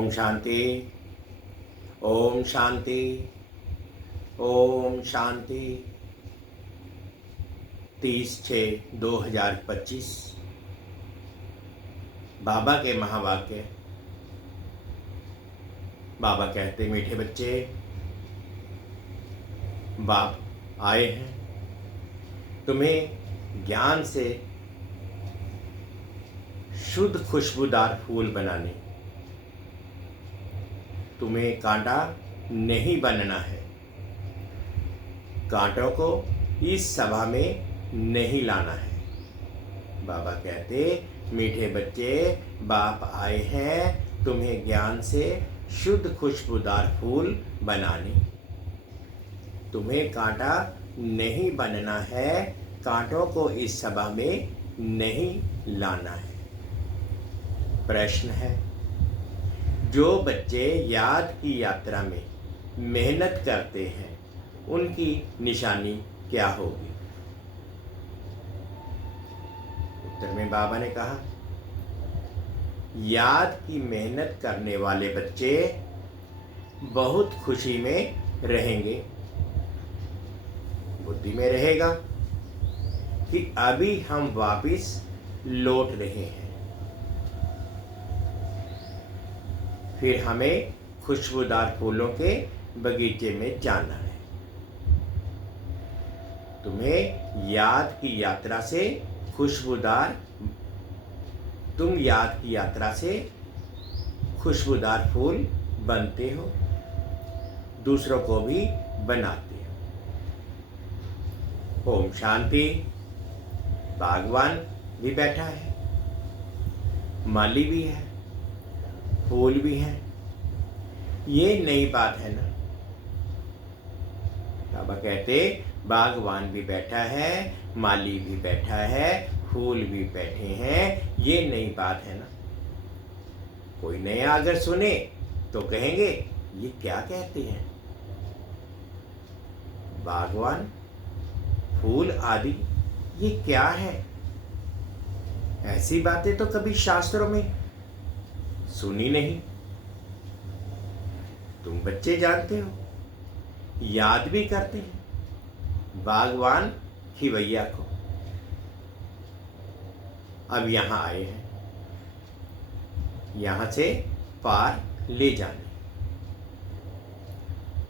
ओम शांति। ओम शांति। ओम शांति। 30/6/2025 बाबा के महावाक्य। बाबा कहते, मीठे बच्चे, बाप आए हैं तुम्हें ज्ञान से शुद्ध खुशबूदार फूल बनाने। तुम्हें कांटा नहीं बनना है। कांटों को इस सभा में नहीं लाना है। बाबा कहते, मीठे बच्चे, बाप आए हैं तुम्हें ज्ञान से शुद्ध खुशबूदार फूल बनाने। तुम्हें कांटा नहीं बनना है। कांटों को इस सभा में नहीं लाना है। प्रश्न है, जो बच्चे याद की यात्रा में मेहनत करते हैं उनकी निशानी क्या होगी? उत्तर में बाबा ने कहा, याद की मेहनत करने वाले बच्चे बहुत खुशी में रहेंगे। बुद्धि में रहेगा कि अभी हम वापिस लौट रहे हैं। फिर हमें खुशबूदार फूलों के बगीचे में जाना है। तुम्हें याद की यात्रा से तुम याद की यात्रा से खुशबूदार फूल बनते हो, दूसरों को भी बनाते हो। ओम शांति। बागवान भी बैठा है, माली भी है, फूल भी है। ये नई बात है ना? बाबा कहते, बागवान भी बैठा है, माली भी बैठा है, फूल भी बैठे हैं। ये नई बात है ना? कोई नया अगर सुने तो कहेंगे, ये क्या कहते हैं? बागवान, फूल आदि ये क्या है? ऐसी बातें तो कभी शास्त्रों में सुनी नहीं। तुम बच्चे जानते हो, याद भी करते हैं बागवान खिवैया को। अब यहाँ आए हैं यहाँ से पार ले जाने।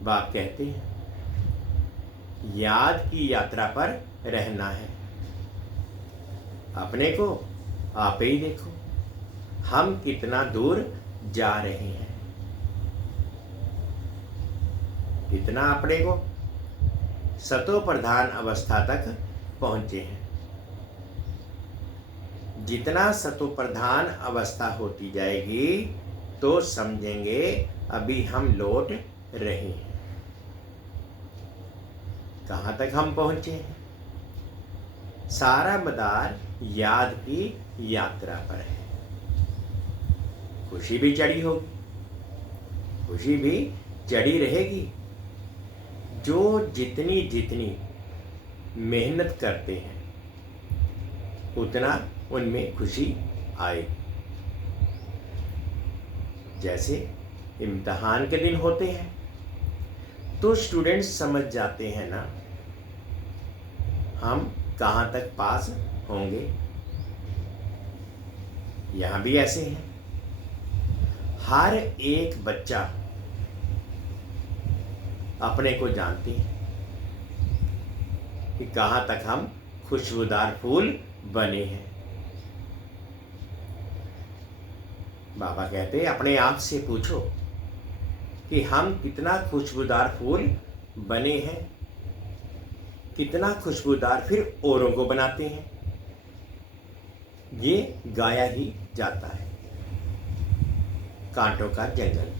बाप कहते हैं, याद की यात्रा पर रहना है। अपने को आप ही देखो, हम कितना दूर जा रहे हैं। कितना अपने को सतो प्रधान अवस्था तक पहुंचे हैं। जितना सतो प्रधान अवस्था होती जाएगी तो समझेंगे अभी हम लौट रहे हैं। कहाँ तक हम पहुंचे हैं? सारा मदार याद की यात्रा पर है। खुशी भी चढ़ी होगी, खुशी भी चढ़ी रहेगी। जो जितनी जितनी मेहनत करते हैं उतना उनमें खुशी आए। जैसे इम्तिहान के दिन होते हैं तो स्टूडेंट्स समझ जाते हैं ना, हम कहाँ तक पास होंगे। यहाँ भी ऐसे हैं। हर एक बच्चा अपने को जानते हैं कि कहाँ तक हम खुशबूदार फूल बने हैं। बाबा कहते, अपने आप से पूछो कि हम कितना खुशबूदार फूल बने हैं, कितना खुशबूदार फिर औरों को बनाते हैं। ये गाया ही जाता है। कांटों का जंगल,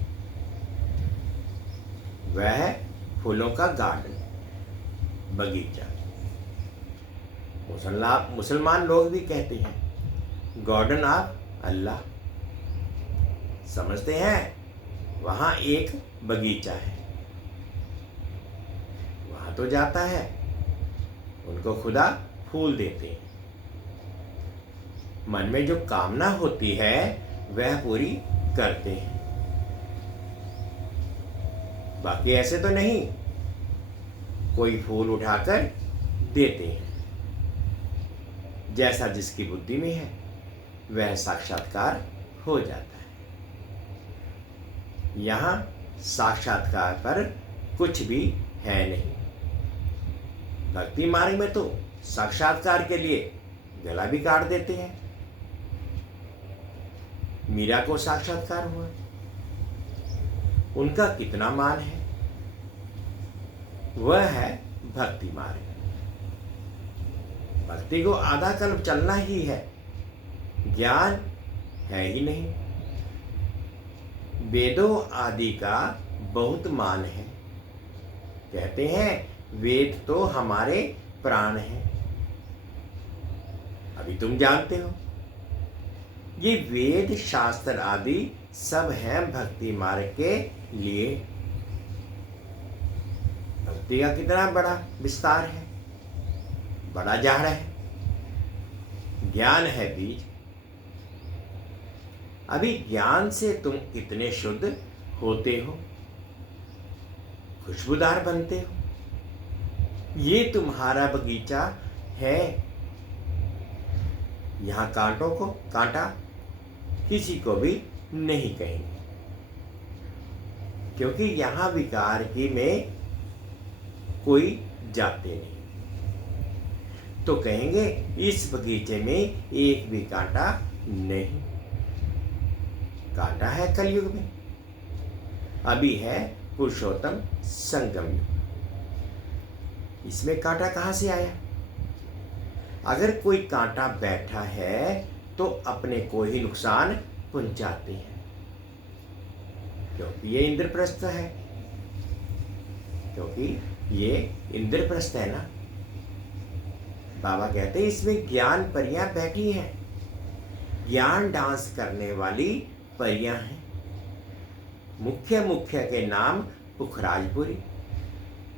वह फूलों का गार्डन, बगीचा। मुसलमान लोग भी कहते हैं गार्डन ऑफ अल्लाह। समझते हैं वहाँ एक बगीचा है। वहाँ तो जाता है, उनको खुदा फूल देते हैं। मन में जो कामना होती है वह पूरी करते हैं। बाकी ऐसे तो नहीं, कोई फूल उठाकर देते हैं। जैसा जिसकी बुद्धि में है वह साक्षात्कार हो जाता है। यहाँ साक्षात्कार पर कुछ भी है नहीं। भक्ति मार्ग में तो साक्षात्कार के लिए गला भी काट देते हैं। मीरा को साक्षात्कार हुआ, उनका कितना मान है। वह है भक्ति मार्ग। भक्ति को आधा कल्प चलना ही है, ज्ञान है ही नहीं। वेदों आदि का बहुत मान है। कहते हैं वेद तो हमारे प्राण हैं। अभी तुम जानते हो ये वेद शास्त्र आदि सब हैं भक्ति मार्ग के लिए। भक्ति का कितना बड़ा विस्तार है, बड़ा जाड़ है। ज्ञान है बीज। अभी ज्ञान से तुम कितने शुद्ध होते हो, खुशबूदार बनते हो। ये तुम्हारा बगीचा है। यहाँ कांटा किसी को भी नहीं कहेंगे, क्योंकि यहाँ विकार की में कोई जाते नहीं। तो कहेंगे इस बगीचे में एक भी कांटा नहीं। कांटा है कलयुग में, अभी है पुरुषोत्तम संगम युग। इसमें कांटा कहाँ से आया? अगर कोई कांटा बैठा है तो अपने को ही नुकसान पहुंचाते हैं, क्योंकि ये इंद्रप्रस्थ है। क्योंकि ये इंद्रप्रस्थ है ना। बाबा कहते हैं इसमें ज्ञान परियां बैठी हैं, ज्ञान डांस करने वाली परियां हैं। मुख्य के नाम पुखराजपुरी,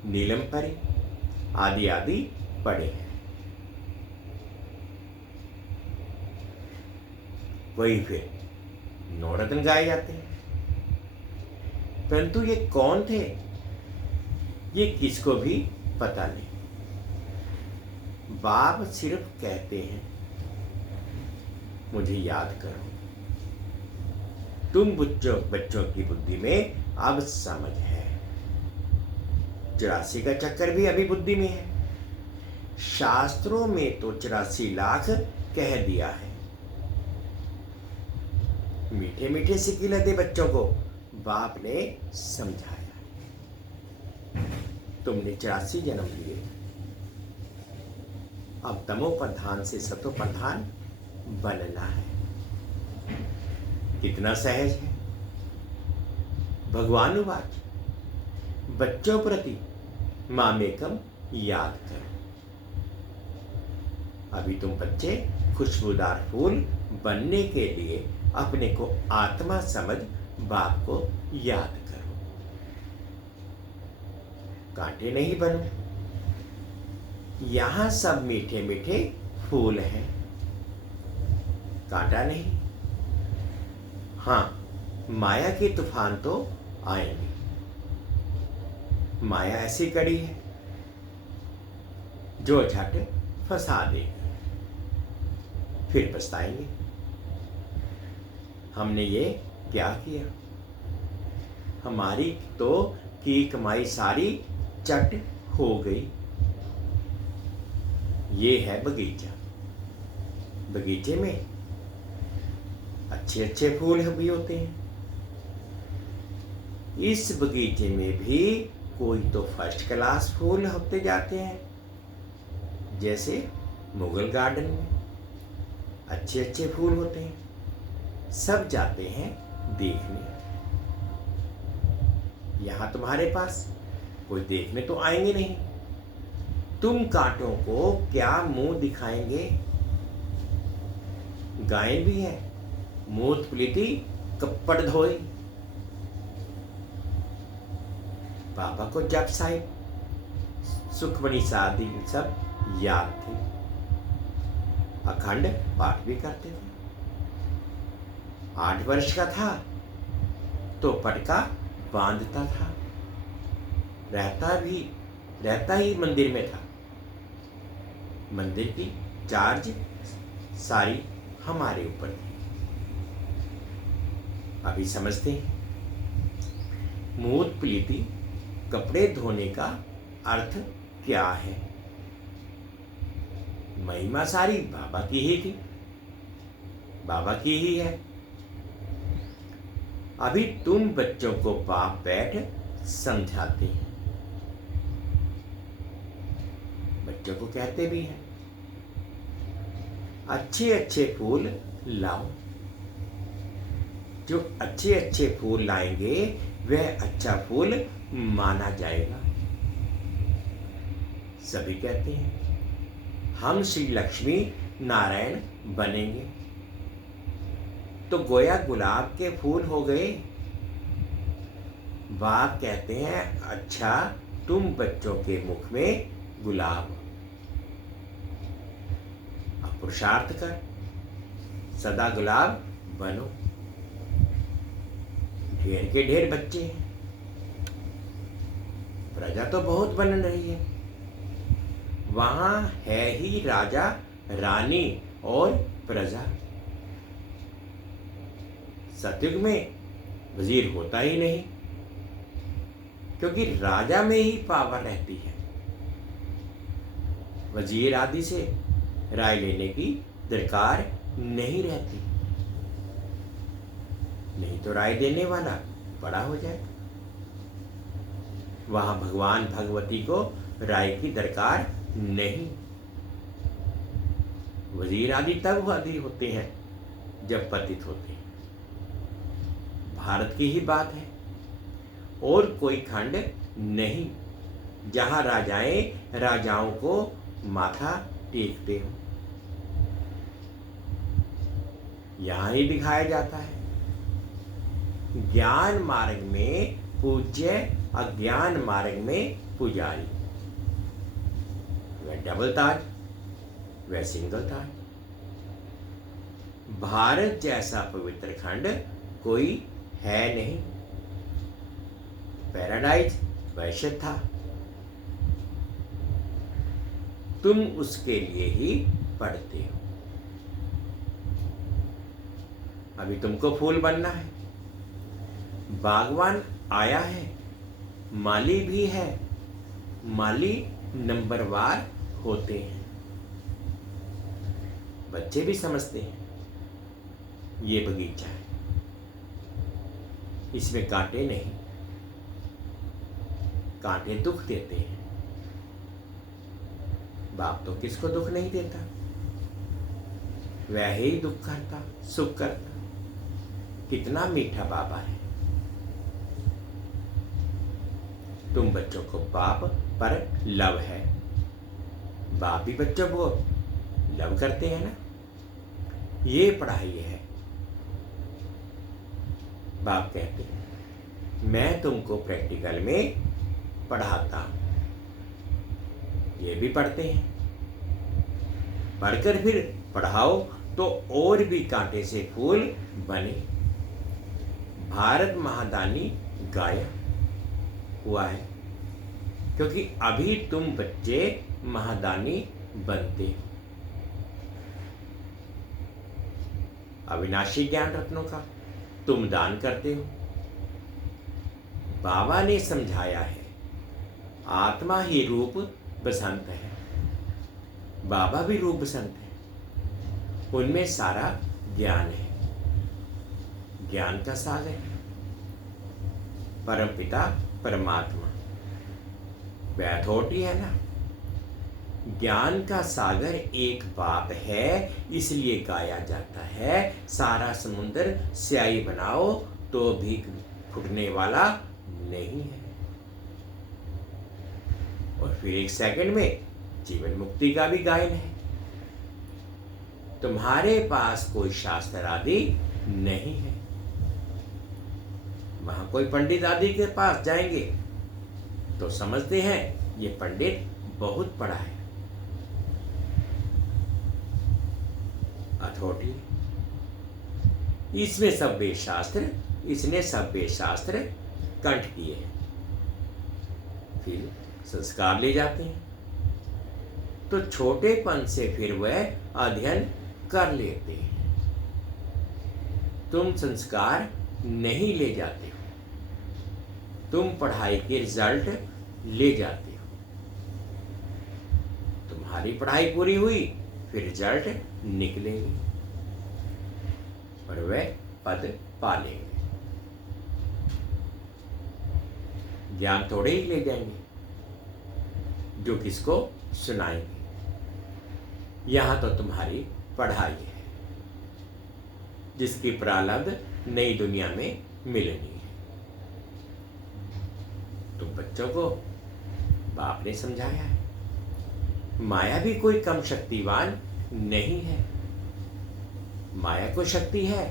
नीलमपरी आदि आदि पड़े हैं। वही फिर नवरत्न गाए जाते हैं। परंतु ये कौन थे, ये किसको भी पता नहीं। बाप सिर्फ कहते हैं मुझे याद करो। तुम बच्चों की बुद्धि में अब समझ है। 84 का चक्कर भी अभी बुद्धि में है। शास्त्रों में तो 84 लाख कह दिया है। मीठे मीठे सिकिलते बच्चों को बाप ने समझाया। तुमने 84 जन्म लिए, अब तमो प्रधान से सतो प्रधान बनना है। कितना सहज है। भगवानुवाच बच्चों प्रति मामेकम याद करो। अभी तुम बच्चे खुशबूदार फूल बनने के लिए अपने को आत्मा समझ बाप को याद करो। कांटे नहीं बनो। यहां सब मीठे मीठे फूल हैं, कांटा नहीं। हाँ, माया के तूफान तो आएंगे। माया ऐसी कड़ी है जो झट फंसा देगी, फिर पछताएंगे हमने ये क्या किया। हमारी तो की कमाई सारी चट हो गई। ये है बगीचा। बगीचे में अच्छे अच्छे फूल भी होते हैं। इस बगीचे में भी कोई तो फर्स्ट क्लास फूल होते जाते हैं, जैसे मुगल गार्डन में अच्छे अच्छे फूल होते हैं। सब जाते हैं देखने। यहां तुम्हारे पास कोई देखने तो आएंगे नहीं। तुम कांटों को क्या मुंह दिखाएंगे। गायें भी है, मूत प्लीति कपड़ धोई। बाबा को जप साहिब सुखमणि शादी सब याद थी। अखंड पाठ भी करते थे। 8 वर्ष का था तो पटका बांधता था। रहता ही मंदिर में था। मंदिर की चार्ज सारी हमारे ऊपर थी। अभी समझते हैं। मूत प्लीति कपड़े धोने का अर्थ क्या है। महिमा सारी बाबा की ही थी, बाबा की ही है। अभी तुम बच्चों को बाप बैठ समझाते हैं। बच्चों को कहते भी हैं अच्छे अच्छे फूल लाओ। जो अच्छे अच्छे फूल लाएंगे वह अच्छा फूल माना जाएगा। सभी कहते हैं हम श्री लक्ष्मी नारायण बनेंगे। तो गोया गुलाब के फूल हो गए। बाप कहते हैं अच्छा तुम बच्चों के मुख में गुलाब। अब पुरुषार्थ कर, सदा गुलाब बनो। ढेर के ढेर बच्चे हैं, प्रजा तो बहुत बन रही है। वहां है ही राजा रानी और प्रजा। सतयुग में वजीर होता ही नहीं, क्योंकि राजा में ही पावर रहती है। वजीर आदि से राय लेने की दरकार नहीं रहती, नहीं तो राय देने वाला बड़ा हो जाए। वहां भगवान भगवती को राय की दरकार नहीं। वजीर आदि तब आदि होते हैं जब पतित होते हैं। भारत की ही बात है, और कोई खंड नहीं जहां राजाएं राजाओं को माथा टेकते हो। यहां ही दिखाया जाता है ज्ञान मार्ग में पूज्य, अज्ञान मार्ग में पुजारी। वह डबल ताज, वह सिंगल ताज। भारत जैसा पवित्र खंड कोई है नहीं। पैराडाइज वैश्य था, तुम उसके लिए ही पढ़ते हो। अभी तुमको फूल बनना है। बागवान आया है, माली भी है। माली नंबरवार होते हैं। बच्चे भी समझते हैं ये बगीचा है, इसमें कांटे नहीं। कांटे दुख देते हैं। बाप तो किसको दुख नहीं देता, वह ही दुख करता, सुख करता। कितना मीठा बाबा है। तुम बच्चों को बाप पर लव है। बाप भी बच्चों को लव करते हैं ना। ये पढ़ाई है। बाप कहते हैं मैं तुमको प्रैक्टिकल में पढ़ाता हूं। ये भी पढ़ते हैं। पढ़कर फिर पढ़ाओ तो और भी कांटे से फूल बने। भारत महादानी गाया हुआ है, क्योंकि अभी तुम बच्चे महादानी बनते हो। अविनाशी ज्ञान रत्नों का तुम दान करते हो। बाबा ने समझाया है आत्मा ही रूप बसंत है। बाबा भी रूप बसंत है। उनमें सारा ज्ञान है, ज्ञान का सागर है। परम पिता परमात्मा वह अथॉरिटी है ना। ज्ञान का सागर एक बाप है, इसलिए गाया जाता है सारा समुद्र स्याही बनाओ तो भी फूटने वाला नहीं है। और फिर एक सेकंड में जीवन मुक्ति का भी गायन है। तुम्हारे पास कोई शास्त्र आदि नहीं है। वहां कोई पंडित आदि के पास जाएंगे तो समझते हैं ये पंडित बहुत पढ़ा है। अथॉरिटी इसमें सब वेद शास्त्र, इसने सब वेद शास्त्र कंठ किए हैं। फिर संस्कार ले जाते हैं, तो छोटेपन से फिर वह अध्ययन कर लेते हैं। तुम संस्कार नहीं ले जाते हो, तुम पढ़ाई के रिजल्ट ले जाते हो। तुम्हारी पढ़ाई पूरी हुई, फिर रिजल्ट निकलेंगे और वह पद पा लेंगे। ज्ञान थोड़े ही ले जाएंगे जो किसको सुनाएंगे। यहां तो तुम्हारी पढ़ाई है जिसकी प्रारब्ध नई दुनिया में मिलनी है। तुम बच्चों को बाप ने समझाया है, माया भी कोई कम शक्तिवान नहीं है। माया को शक्ति है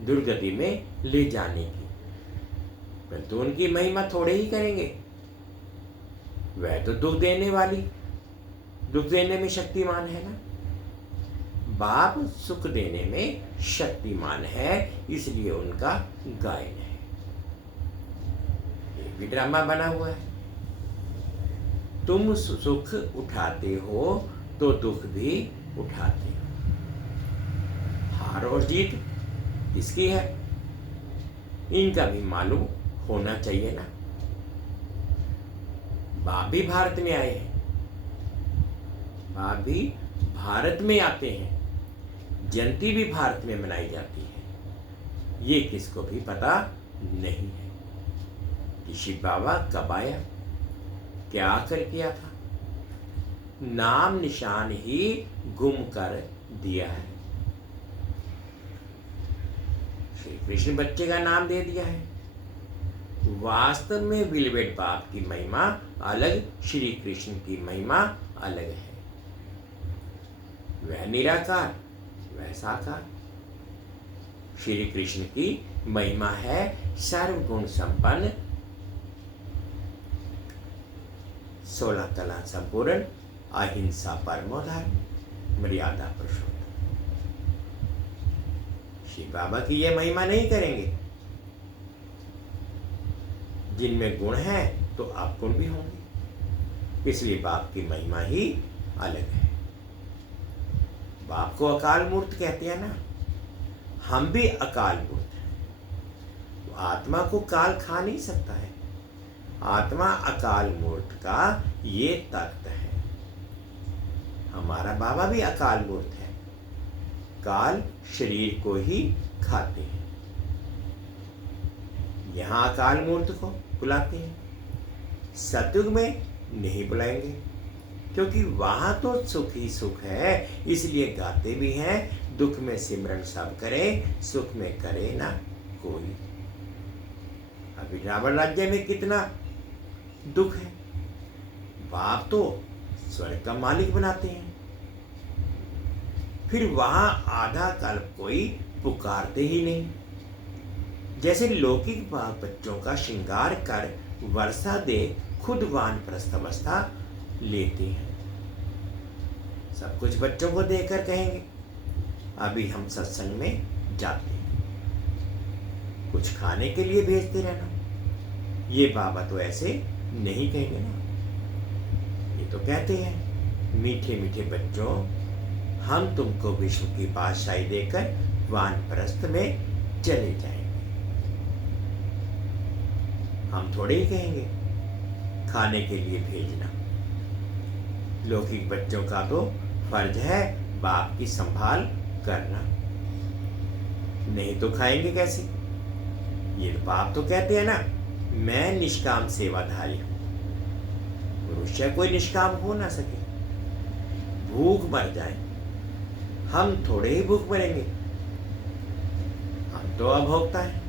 दुर्गति में ले जाने की, परंतु उनकी महिमा थोड़े ही करेंगे। वह तो दुख देने वाली, दुख देने में शक्तिमान है ना। बाप सुख देने में शक्तिमान है, इसलिए उनका गायन है। ये भी ड्रामा बना हुआ है। तुम सुख उठाते हो तो दुख भी उठाते हो। हार और जीत किसकी है, इनका भी मालूम होना चाहिए ना। बाप भी भारत में आए हैं, बाप भी भारत में आते हैं, जयंती भी भारत में मनाई जाती है। ये किसको भी पता नहीं है कि शिव बाबा कब आया, क्या कर किया था। नाम निशान ही गुम कर दिया है। श्री कृष्ण बच्चे का नाम दे दिया है। वास्तव में विलवेट बाप की महिमा अलग, श्री कृष्ण की महिमा अलग है। वह निराकार, वह साकार। श्री कृष्ण की महिमा है सर्वगुण संपन्न, 16 कला संपूर्ण, अहिंसा परमो धर्म, मर्यादा पुरुषोत्तम। शिव बाबा की यह महिमा नहीं करेंगे। जिनमें गुण है तो अवगुण भी होंगे, इसलिए बाप की महिमा ही अलग है। बाप को अकाल मूर्त कहते हैं ना, हम भी अकाल मूर्त हैं। तो आत्मा को काल खा नहीं सकता है। आत्मा अकाल मूर्त का ये तत्व है। हमारा बाबा भी अकाल मूर्त है, काल शरीर को ही खाते हैं। यहाँ अकाल मूर्त को बुलाते हैं, सतयुग में नहीं बुलाएंगे, क्योंकि वहां तो सुख ही सुख है। इसलिए गाते भी हैं, दुख में सिमरन सब करे, सुख में करे ना कोई। अभी रावण राज्य में कितना दुख है, बाप तो स्वर्ग का मालिक बनाते हैं, फिर वहां आधा कल्प कोई पुकारते ही नहीं। जैसे लौकिक बाप बच्चों का श्रृंगार कर वर्षा दे खुद वानप्रस्थ अवस्था लेते हैं। सब कुछ बच्चों को देकर कहेंगे अभी हम सत्संग में जाते हैं, कुछ खाने के लिए भेजते रहना। ये बाबा तो ऐसे नहीं कहेंगे ना। ये तो कहते हैं मीठे मीठे बच्चों, हम तुमको विश्व की बादशाही देकर वानप्रस्थ में चले जाएंगे। हम थोड़े ही कहेंगे खाने के लिए भेजना। लौकिक बच्चों का तो फर्ज है बाप की संभाल करना, नहीं तो खाएंगे कैसे। ये बाप तो कहते हैं ना, मैं निष्काम सेवाधारी हूं। मनुष्य कोई निष्काम हो ना सके, भूख मर जाए, हम थोड़े ही भूख मरेंगे। हम तो अभोक्ता हैं।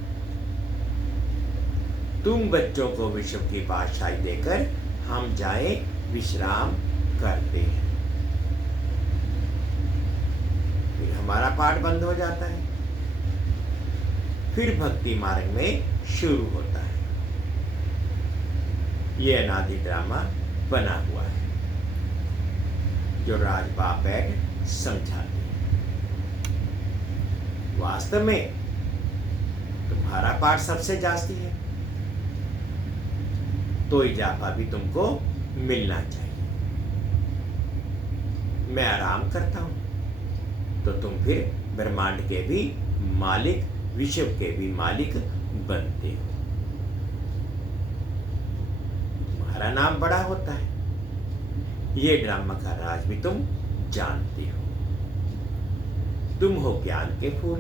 तुम बच्चों को विश्व की बादशाही देकर हम जाए विश्राम करते हैं। फिर हमारा पाठ बंद हो जाता है, फिर भक्ति मार्ग में शुरू होता है। ये अनादि ड्रामा बना हुआ है जो राज बाप बैठ समझाते हैं। वास्तव में तुम्हारा पाठ सबसे जास्ती है, तो इजाफा भी तुमको मिलना चाहिए। मैं आराम करता हूं तो तुम फिर ब्रह्मांड के भी मालिक, विश्व के भी मालिक बनते हो। तुम्हारा नाम बड़ा होता है, ये ड्रामा का राज भी तुम जानते हो। तुम हो ज्ञान के फूल,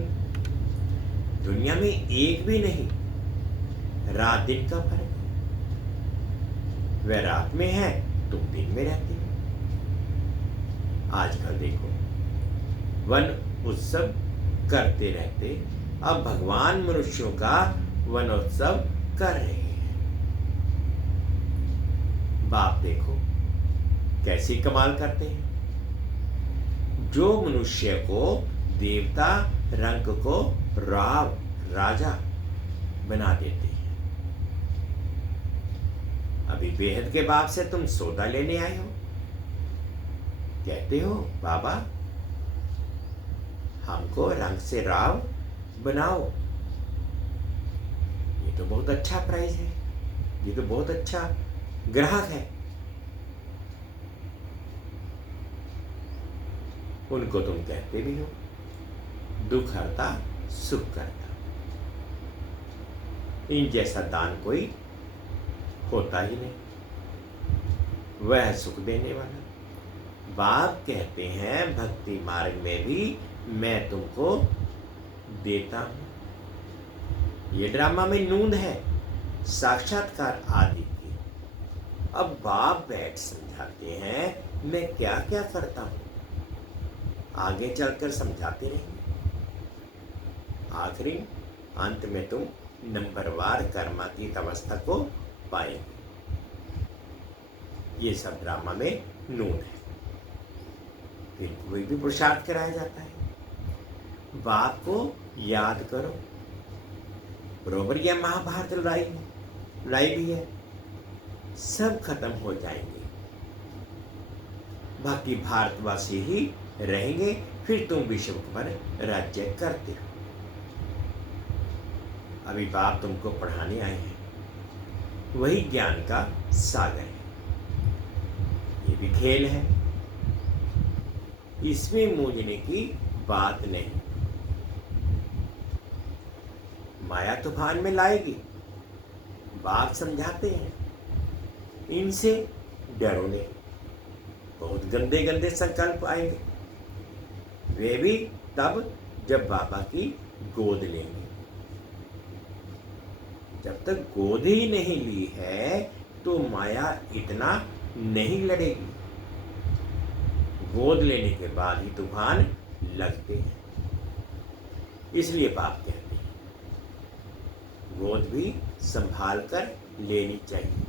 दुनिया में एक भी नहीं, रात दिन का फर्क है। वह रात में है, तुम दिन में रहते हो। आजकल देखो वन उत्सव करते रहते, अब भगवान मनुष्यों का वनोत्सव कर रहे हैं। बाप देखो कैसी कमाल करते हैं। जो मनुष्य को देवता, रंग को राव, राजा बना देते हैं। अभी बेहद के बाप से तुम सौदा लेने आए हो, कहते हो बाबा हमको रंग से राव बनाओ। ये तो बहुत अच्छा प्राइस है, ये तो बहुत अच्छा ग्राहक है। उनको तुम कहते भी हो दुख हरता सुख करता। इन जैसा दान कोई होता ही नहीं, वह सुख देने वाला। बाप कहते हैं भक्ति मार्ग में भी मैं तुमको देता हूं। ये ड्रामा में नूंद है साक्षात्कार आदि की। अब बाप बैठ समझाते हैं मैं क्या क्या करता हूं, आगे चलकर समझाते रहेंगे। आखिरी अंत में तुम नंबरवार कर्मातीत अवस्था को पाएंगे। ये सब ड्रामा में नून है। फिर कोई भी पुरुषार्थ कराया जाता है। बाप को याद करो, बरोबर यह महाभारत लड़ाई भी है, सब खत्म हो जाएंगे, बाकी भारतवासी ही रहेंगे। फिर तुम विश्व पर राज्य करते हो। अभी बाप तुमको पढ़ाने आए हैं, वही ज्ञान का सागर है। ये भी खेल है, इसमें मूझने की बात नहीं। माया तूफान में लाएगी, बाप समझाते हैं इनसे डरो नहीं। बहुत गंदे गंदे संकल्प आएंगे, वे भी तब जब बाबा की गोद लेंगे। जब तक गोद ही नहीं ली है तो माया इतना नहीं लड़ेगी। गोद लेने के बाद ही तूफान लगते हैं। इसलिए बाप कहते हैं गोद भी संभाल कर लेनी चाहिए।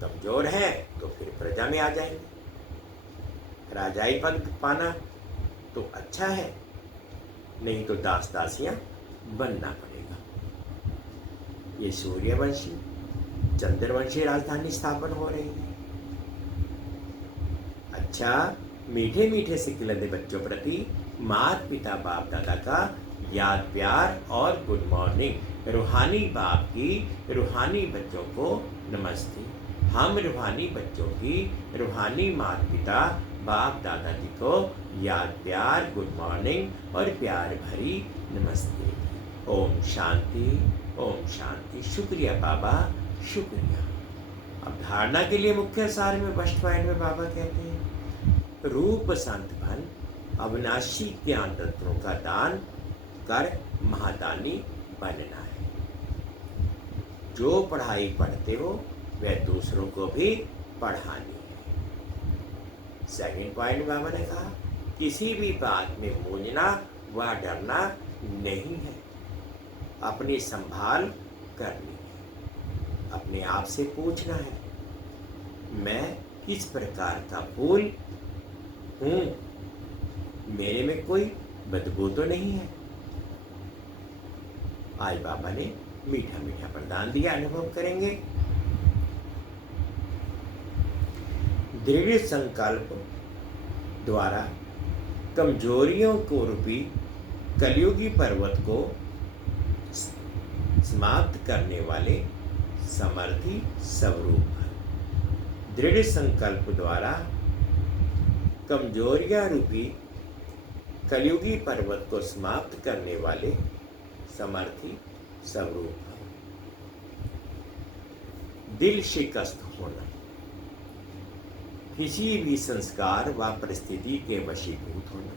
कमजोर है तो फिर प्रजा में आ जाएंगे। राजाई पद पाना तो अच्छा है, नहीं तो दास दासियां बनना पड़ेगा। ये सूर्यवंशी चंद्रवंशी राजधानी स्थापन हो रही है। अच्छा, मीठे मीठे से खिलते बच्चों प्रति माता पिता बाप दादा का याद प्यार और गुड मॉर्निंग। रूहानी बाप की रूहानी बच्चों को नमस्ते। हम रूहानी बच्चों की रूहानी माता पिता बाप दादाजी को याद प्यार, गुड मॉर्निंग और प्यार भरी नमस्ते। ओम शांति, ओम शांति। शुक्रिया बाबा, शुक्रिया। अब धारणा के लिए मुख्य सार में फर्स्ट पॉइंट में बाबा कहते हैं रूप संत बन अविनाशी ज्ञान तत्वों का दान कर महादानी बनना है। जो पढ़ाई पढ़ते हो वह दूसरों को भी पढ़ानी है। सेकंड पॉइंट बाबा ने कहा किसी भी बात में मूंझना व डरना नहीं है, अपनी संभाल करनी है। अपने आप से पूछना है मैं किस प्रकार का फूल हूँ, मेरे में कोई बदबू तो नहीं है। आज बाबा ने मीठा मीठा वरदान दिया, अनुभव करेंगे। दृढ़ संकल्प द्वारा कमजोरियों को रूपी कलयुगी पर्वत को समाप्त करने वाले समर्थी स्वरूप है। दृढ़ संकल्प द्वारा कमजोरियां रूपी कलयुगी पर्वत को समाप्त करने वाले समर्थी स्वरूप है। दिल शिकस्त होना, किसी भी संस्कार व परिस्थिति के वशीभूत होना,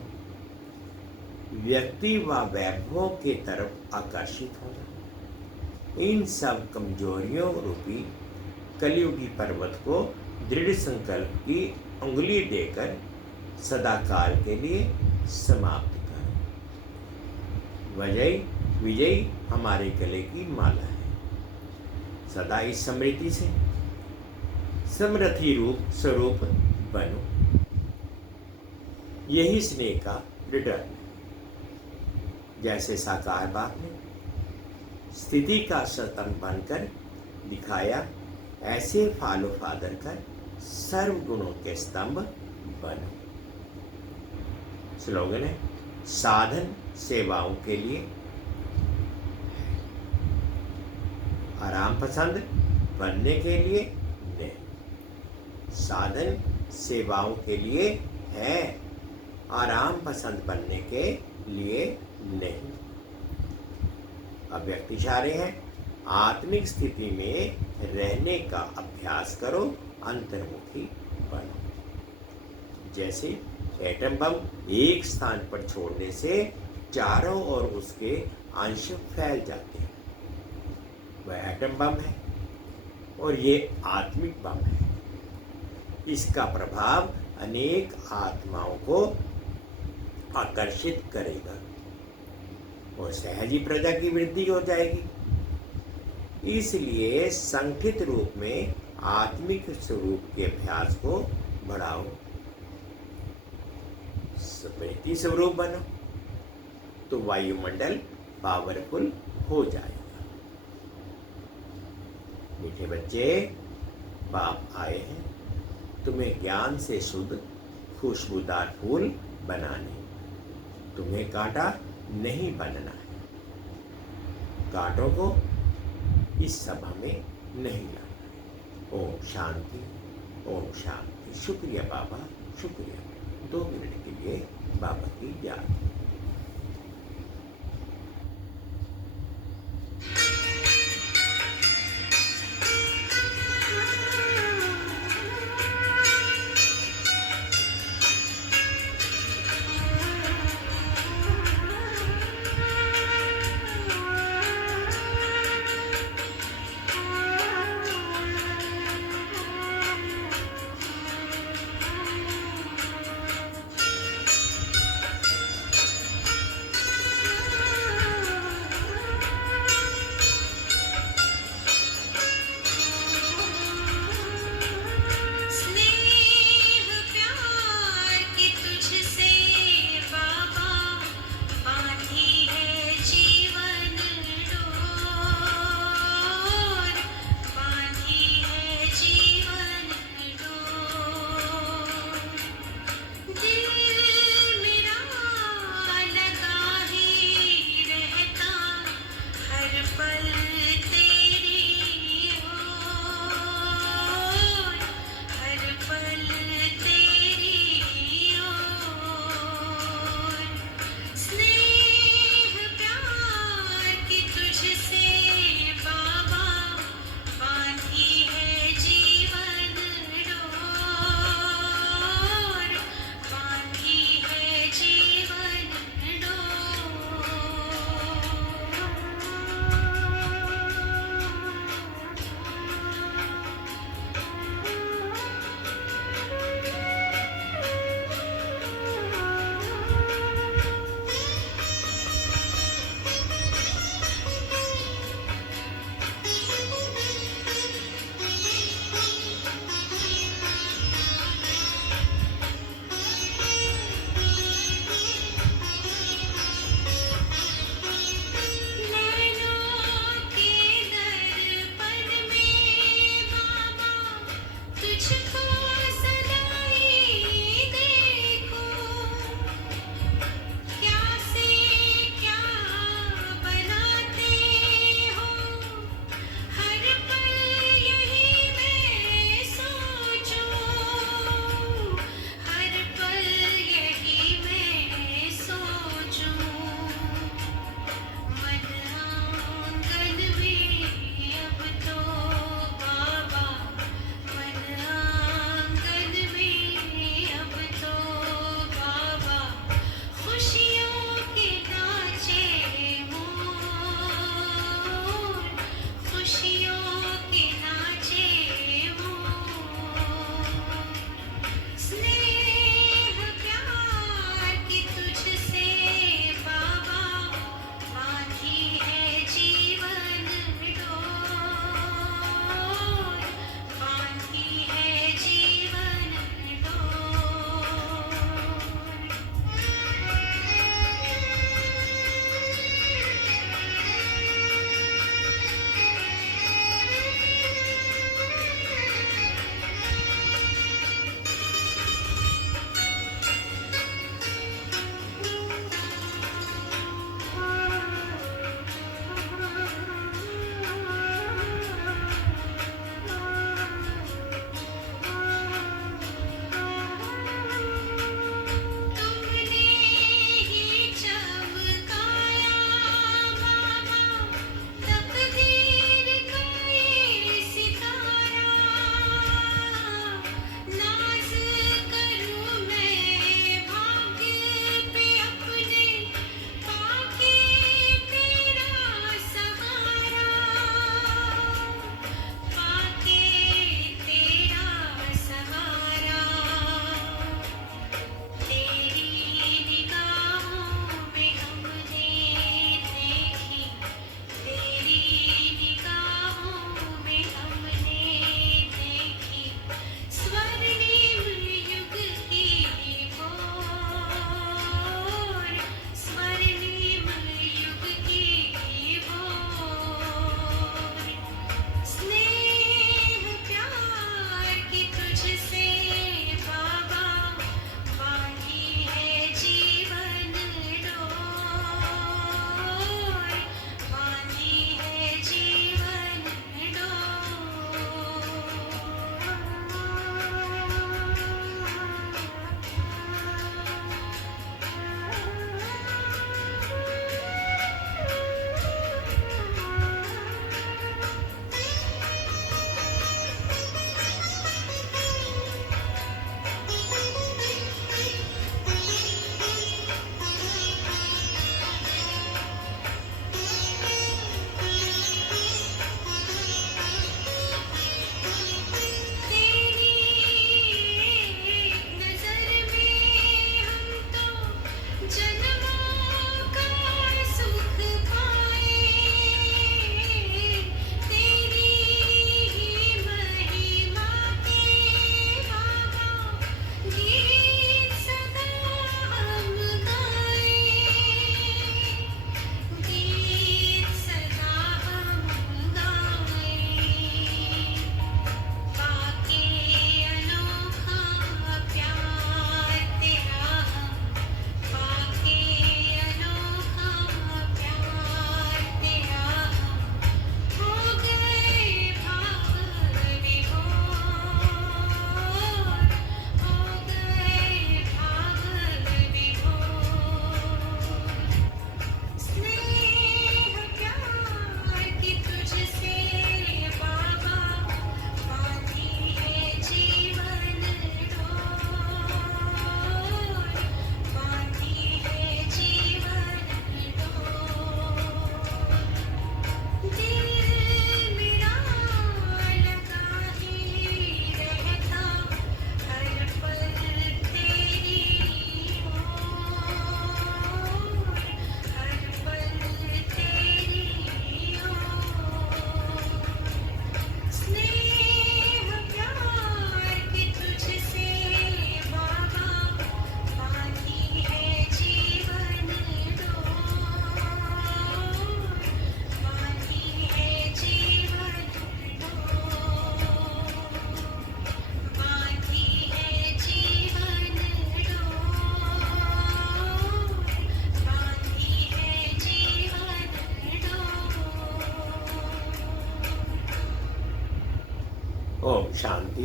व्यक्ति व वैभवों के तरफ आकर्षित होना, इन सब कमजोरियों रूपी कलयुगी पर्वत को दृढ़ संकल्प की उंगली देकर सदाकाल के लिए समाप्त करो। विजयी हमारे गले की माला है। सदा इस समृद्धि से समृद्धि रूप स्वरूप बनो। यही स्नेह का रिटर्न। जैसे साकार बाप ने स्थिति का स्तंभ बनकर दिखाया, ऐसे फॉलो फादर कर सर्व गुणों के स्तंभ बनो। स्लोगन है, साधन सेवाओं के लिए, आराम पसंद बनने के लिए नहीं। साधन सेवाओं के लिए है, आराम पसंद बनने के लिए नहीं। अब व्यक्ति इशारे हैं, आत्मिक स्थिति में रहने का अभ्यास करो, अंतर्मुखी बनो। जैसे एटम बम एक स्थान पर छोड़ने से चारों ओर उसके अंश फैल जाते हैं, वह एटम बम है। और ये आत्मिक बम है। इसका प्रभाव अनेक आत्माओं को आकर्षित करेगा और सहज ही प्रजा की वृद्धि हो जाएगी। इसलिए संगठित रूप में आत्मिक स्वरूप के अभ्यास को बढ़ाओ, स्मृति स्वरूप बनो, तो वायुमंडल पावरफुल हो जाएगा। मीठे बच्चे, बाप आए हैं तुम्हें ज्ञान से शुद्ध खुशबूदार फूल बनाने। तुम्हें कांटा नहीं बनना है। कांटों को इस सभा में नहीं लाना। ओम शांति, ओम शांति। शुक्रिया बाबा, शुक्रिया। 2 मिनट के लिए बाबा की याद।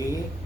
होगी।